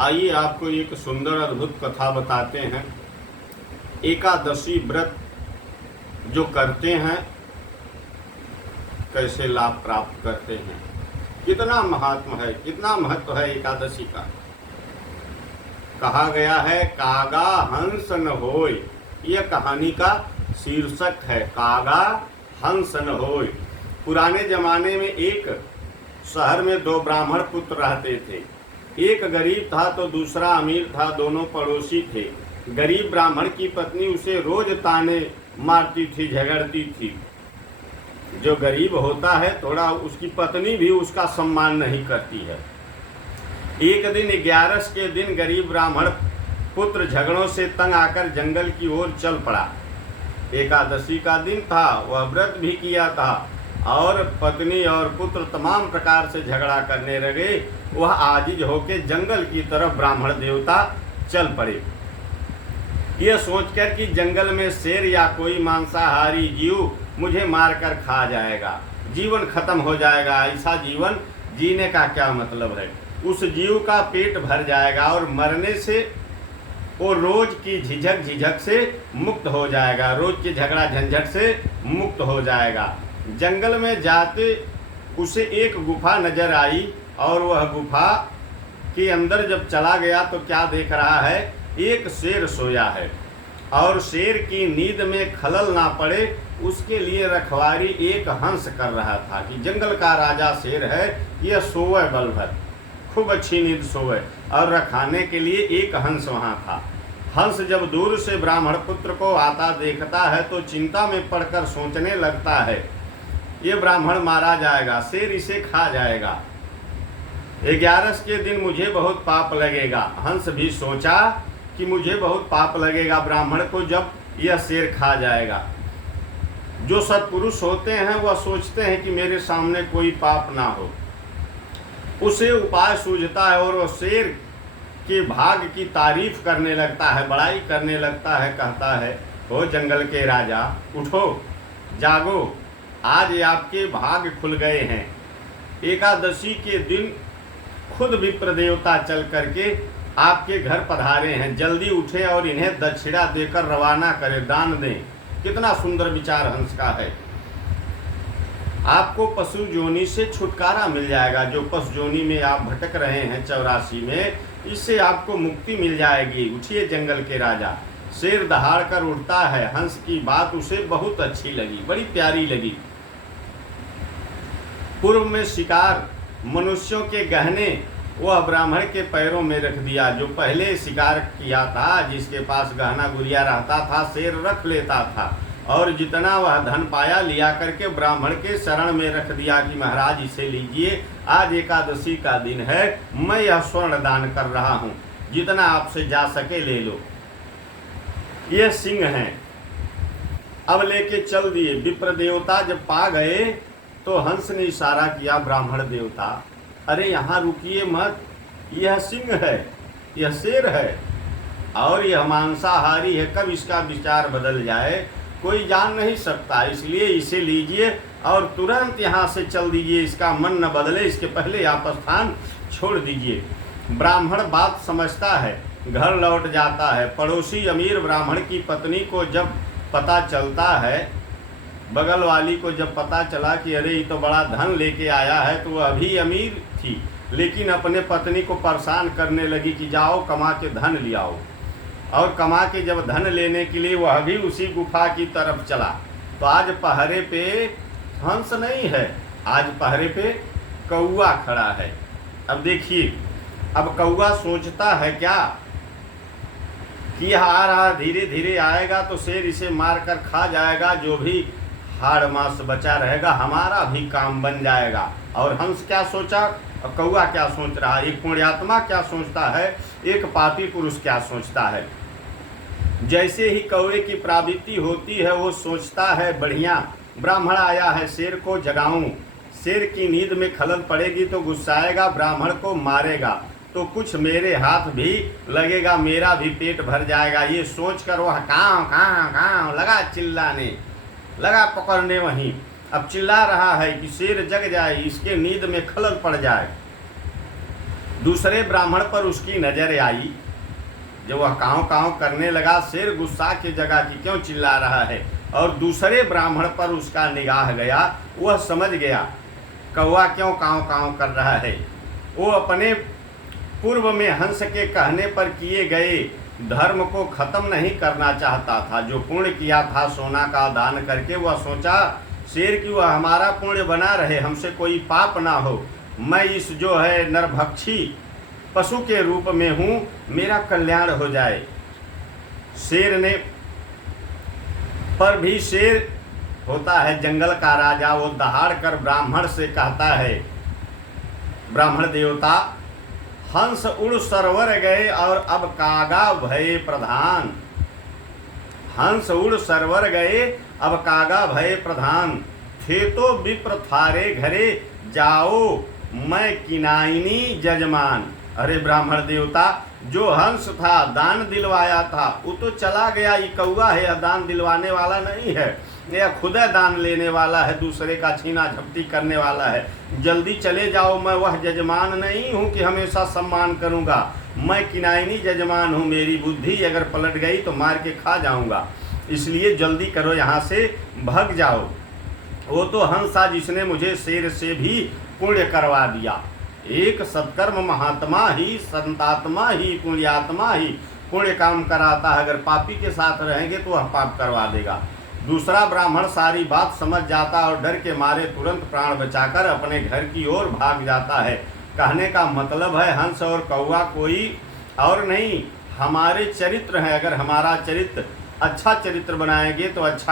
आइए आपको एक सुंदर अद्भुत कथा बताते हैं। एकादशी व्रत जो करते हैं कैसे लाभ प्राप्त करते हैं, कितना महात्मा है, कितना महत्व है एकादशी का। कहा गया है कागा हंस न होय, यह कहानी का शीर्षक है। कागा हंस न होय। पुराने जमाने में एक शहर में दो ब्राह्मण पुत्र रहते थे। एक गरीब था तो दूसरा अमीर था, दोनों पड़ोसी थे। गरीब ब्राह्मण की पत्नी उसे रोज ताने मारती थी, झगड़ती थी। जो गरीब होता है थोड़ा उसकी पत्नी भी उसका सम्मान नहीं करती है। एक दिन 11 के दिन गरीब ब्राह्मण पुत्र झगड़ों से तंग आकर जंगल की ओर चल पड़ा। एकादशी का दिन था, वह व्रत भी किया था और पत्नी और पुत्र तमाम प्रकार से झगड़ा करने लगे। वह आजिज होकर जंगल की तरफ ब्राह्मण देवता चल पड़े। यह सोचकर कि जंगल में शेर या कोई मांसाहारी जीव मुझे मारकर खा जाएगा, जीवन खत्म हो जाएगा। ऐसा जीवन जीने का क्या मतलब है। उस जीव का पेट भर जाएगा और मरने से वो रोज की झिझक से मुक्त हो जाएगा, रोज की झगड़ा झंझट से मुक्त हो जाएगा। जंगल में जाते उसे एक गुफा नजर आई और वह गुफा के अंदर जब चला गया तो क्या देख रहा है, एक शेर सोया है और शेर की नींद में खलल ना पड़े उसके लिए रखवारी एक हंस कर रहा था कि जंगल का राजा शेर है, यह सोए बल भर, खूब अच्छी नींद सोए। और रखाने के लिए एक हंस वहाँ था। हंस जब दूर से ब्राह्मण पुत्र को आता देखता है तो चिंता में पड़कर सोचने लगता है, ये ब्राह्मण मारा जाएगा, शेर इसे खा जाएगा, 11 के दिन मुझे बहुत पाप लगेगा। हंस भी सोचा कि मुझे बहुत पाप लगेगा ब्राह्मण को जब यह शेर खा जाएगा। जो सत्पुरुष होते हैं वह सोचते हैं कि मेरे सामने कोई पाप ना हो। उसे उपाय सूझता है और वह शेर के भाग की तारीफ करने लगता है, बड़ाई करने लगता है। कहता है, ओ जंगल के राजा, उठो जागो, आज आपके भाग खुल गए हैं। एकादशी के दिन खुद विप्र देवता चल करके आपके घर पधारे हैं, जल्दी उठे और इन्हें दक्षिणा देकर रवाना करें, दान दें। कितना सुंदर विचार हंस का है। आपको पशु जोनी से छुटकारा मिल जाएगा। जो पशु जोनी में आप भटक रहे हैं 84 में, इससे आपको मुक्ति मिल जाएगी। उठिए जंगल के राजा। शेर दहाड़ कर उठता है। हंस की बात उसे बहुत अच्छी लगी, बड़ी प्यारी लगी। पूर्व में शिकार मनुष्यों के गहने वह ब्राह्मण के पैरों में रख दिया। जो पहले शिकार किया था, जिसके पास गहना गुड़िया रहता था, शेर रख लेता था और जितना वह धन पाया लिया करके ब्राह्मण के शरण में रख दिया कि महाराज इसे लीजिए, आज एकादशी का दिन है, मैं यह स्वर्ण दान कर रहा हूँ, जितना आपसे जा सके ले लो। ये सिंह हैं। अब लेके चल दिए। विप्र देवता जब पा गए तो हंस ने इशारा किया, ब्राह्मण देवता, अरे यहाँ रुकिए मत, यह सिंह है, यह शेर है और यह मांसाहारी है, कब इसका विचार बदल जाए कोई जान नहीं सकता, इसलिए इसे लीजिए और तुरंत यहाँ से चल दीजिए, इसका मन न बदले, इसके पहले आप स्थान छोड़ दीजिए। ब्राह्मण बात समझता है, घर लौट जाता है। पड़ोसी अमीर ब्राह्मण की पत्नी को जब पता चलता है, बगल वाली को जब पता चला कि अरे ये तो बड़ा धन लेके आया है, तो वह अभी अमीर थी लेकिन अपने पत्नी को परेशान करने लगी कि जाओ कमा के धन ले आओ। और कमा के जब धन लेने के लिए वह भी उसी गुफा की तरफ चला तो आज पहरे पे हंस नहीं है, आज पहरे पे कौआ खड़ा है। अब देखिए, अब कौआ सोचता है क्या कि यह आ रहा, धीरे धीरे आएगा तो शेर इसे मार कर खा जाएगा, जो भी हाड़ मांस बचा रहेगा हमारा भी काम बन जाएगा। और हंस क्या सोचा और कौआ क्या सोच रहा है, एक पुण्यात्मा क्या सोचता है, एक पापी पुरुष क्या सोचता है। जैसे ही कौवे की प्रवृत्ति होती है वो सोचता है बढ़िया ब्राह्मण आया है, शेर को जगाऊं, शेर की नींद में खलल पड़ेगी तो गुस्साएगा, ब्राह्मण को मारेगा तो कुछ मेरे हाथ भी लगेगा, मेरा भी पेट भर जाएगा। ये सोचकर वह काँव काँव काँव लगा चिल्लाने, लगा पकड़ने। वहीं अब चिल्ला रहा है कि शेर जग जाए, इसके नींद में खलल पड़ जाए। दूसरे ब्राह्मण पर उसकी नजर आई, जब वह काँव काँव करने लगा, शेर गुस्सा की जगह कि क्यों चिल्ला रहा है, और दूसरे ब्राह्मण पर उसका निगाह गया, वह समझ गया कौवा क्यों काँव काँव कर रहा है। वो अपने पूर्व में हंस के कहने पर किए गए धर्म को खत्म नहीं करना चाहता था। जो पुण्य किया था सोना का दान करके, वह सोचा शेर की वह हमारा पुण्य बना रहे, हमसे कोई पाप ना हो, मैं इस जो है नरभक्षी पशु के रूप में हूँ, मेरा कल्याण हो जाए। शेर ने पर भी शेर होता है जंगल का राजा, वो दहाड़ कर ब्राह्मण से कहता है, ब्राह्मण देवता हंस उड़ सरवर गए और अब कागा भये प्रधान। हंस उड़ सरवर गए अब कागा भये प्रधान, थे तो विप्र थारे घरे जाओ मैं किनाइनी जजमान। अरे ब्राह्मण देवता, जो हंस था दान दिलवाया था वो तो चला गया, ये कौवा है, यह दान दिलवाने वाला नहीं है, यह खुद दान लेने वाला है, दूसरे का छीना झपटी करने वाला है। जल्दी चले जाओ, मैं वह जजमान नहीं हूँ कि हमेशा सम्मान करूँगा, मैं किनाइनी जजमान हूँ, मेरी बुद्धि अगर पलट गई तो मार के खा जाऊँगा, इसलिए जल्दी करो, यहाँ से भाग जाओ। वो तो हंस था जिसने मुझे शेर से भी पुण्य करवा दिया। एक सत्कर्म महात्मा ही, संतात्मा ही, पुण्यात्मा ही पुण्य काम कराता है, अगर पापी के साथ रहेंगे तो वह पाप करवा देगा। दूसरा ब्राह्मण सारी बात समझ जाता और डर के मारे तुरंत प्राण बचाकर अपने घर की ओर भाग जाता है। कहने का मतलब है हंस और कौवा कोई और नहीं, हमारे चरित्र हैं। अगर हमारा चरित्र अच्छा चरित्र बनाएंगे तो अच्छा